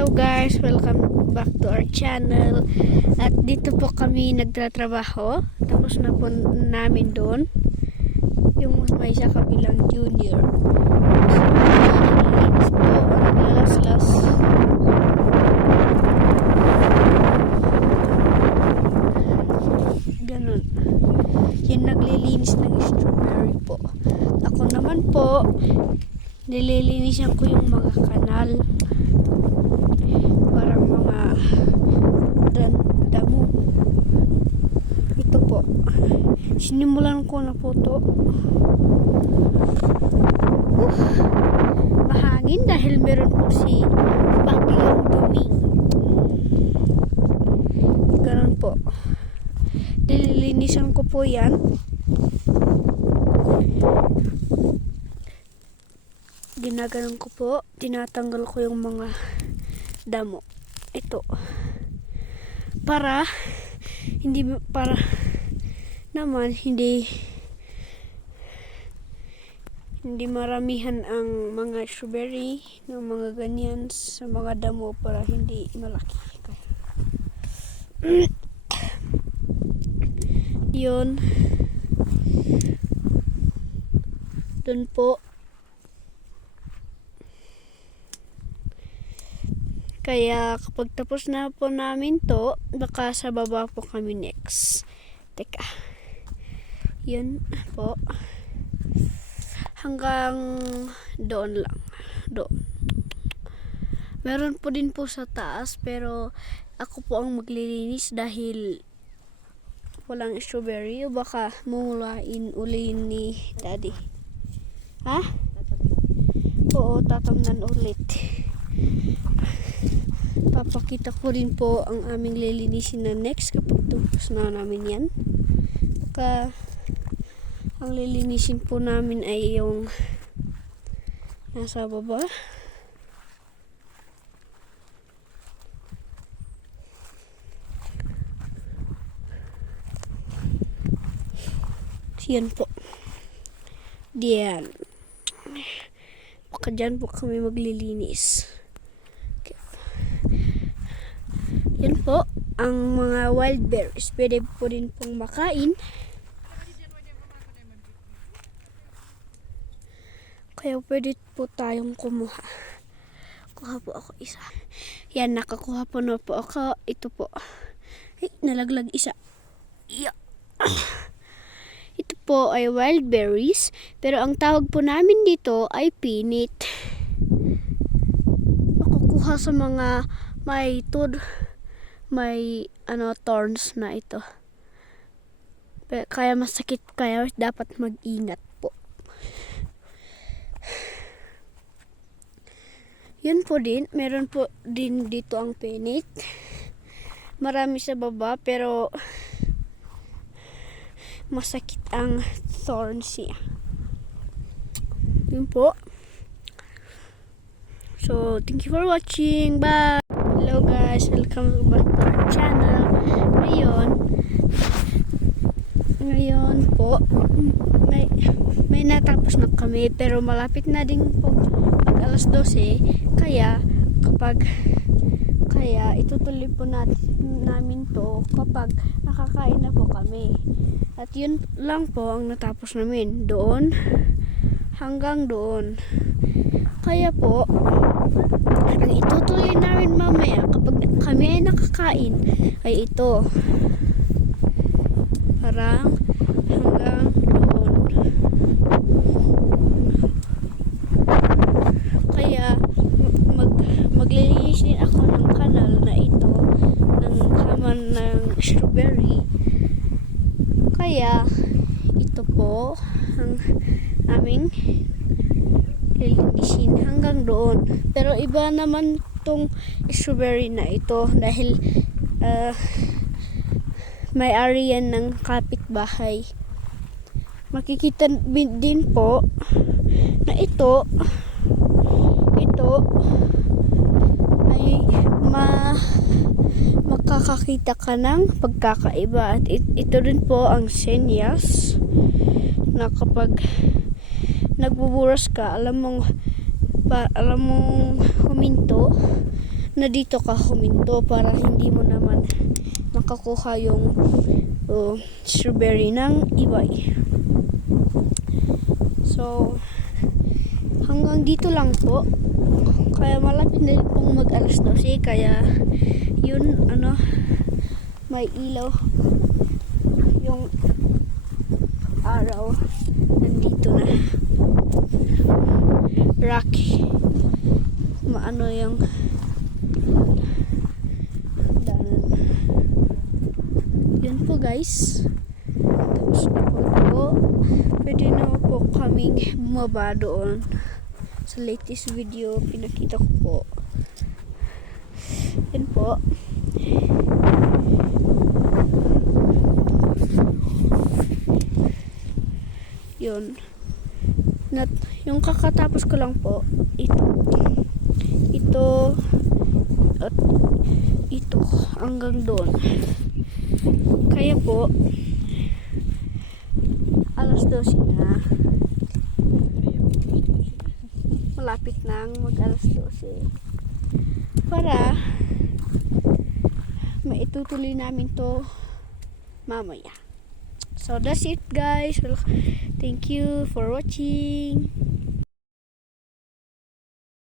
Hello guys, welcome back to our channel. At dito po kami nagtatrabaho. Tapos na po namin doon yung may sa kabilang junior. Naglilinis po, naglalaslas. Ganun. Yan naglilinis ng strawberry po. Ako naman po, nililinisan ko yung mga kanal. Parang mga damo. Ito po. Sinimulan ko na po to. Mahangin dahil meron po si Bagyong Duming. Ganun po. Nililinisan ko po yan. Ginaganon ko po. Tinatanggal ko yung mga damo. Ito. Para hindi maramihan ang mga strawberry ng mga ganyan sa mga damo para hindi malaki. Yun. Dun po. Kaya kapag tapos na po namin to, baka sa baba po kami next. Teka. Yun po. Hanggang doon lang. Doon. Meron po din po sa taas, pero ako po ang maglilinis dahil walang strawberry. O baka mumulain uli ni Daddy. Ha? Oo, tatamnan ulit. Papakita ko rin po ang aming lilinisin na next kapag tapos na namin yan. Baka ang lilinisin po namin ay yung nasa baba. Yan po. Diyan. Baka dyan po kami maglilinis. Yan po, ang mga wild berries. Pwede po rin pong makain. Kaya pwede po tayong kumuha. Kuha po ako isa. Yan, nakakuha po na po ako. Ito po. Ay, nalaglag isa. Yeah. Ito po ay wild berries. Pero ang tawag po namin dito ay pinit. Makukuha sa mga may thorns na ito. Kaya masakit, kaya dapat mag-ingat po. Yun po din, meron po din dito ang pinit. Marami sa baba pero masakit ang thorns niya. Yun po. So, thank you for watching. Bye! Hello guys, welcome back to our channel. Ngayon po, may natapos na kami pero malapit na din po pag alas 12. Kaya itutuloy po namin to kapag nakakain na po kami. At yun lang po ang natapos namin. Doon hanggang doon. Kaya po, ang itutuloy namin mamaya kapag kami ay nakakain ay ito. Parang hanggang doon. Kaya maglilinis din ako ng kanal na ito ng kaman ng strawberry. Kaya ito po ang aming lilinisin hanggang doon. Pero iba naman tong strawberry na ito dahil may area ng kapitbahay. Makikita din po na ito ay makakakita ka ng pagkakaiba. At ito rin po ang senyas na kapag nagbuburas ka, alam mong huminto na dito ka huminto para hindi mo naman makakuha yung strawberry ng iba eh. So hanggang dito lang po, kaya malapit na rin pong mag alas 12, kaya yun may ilaw yung araw, nandito na rocky yung daanan. Yun po guys, tapos po pwede na po kaming bumaba doon sa latest video pinakita ko po. Yun po. Yun. Yung kakatapos ko lang po, ito at ito hanggang doon. Kaya po alas 12 na. Malapit nang mag alas 12 para maitutuloy namin to mamaya. So that's it guys. Thank you for watching.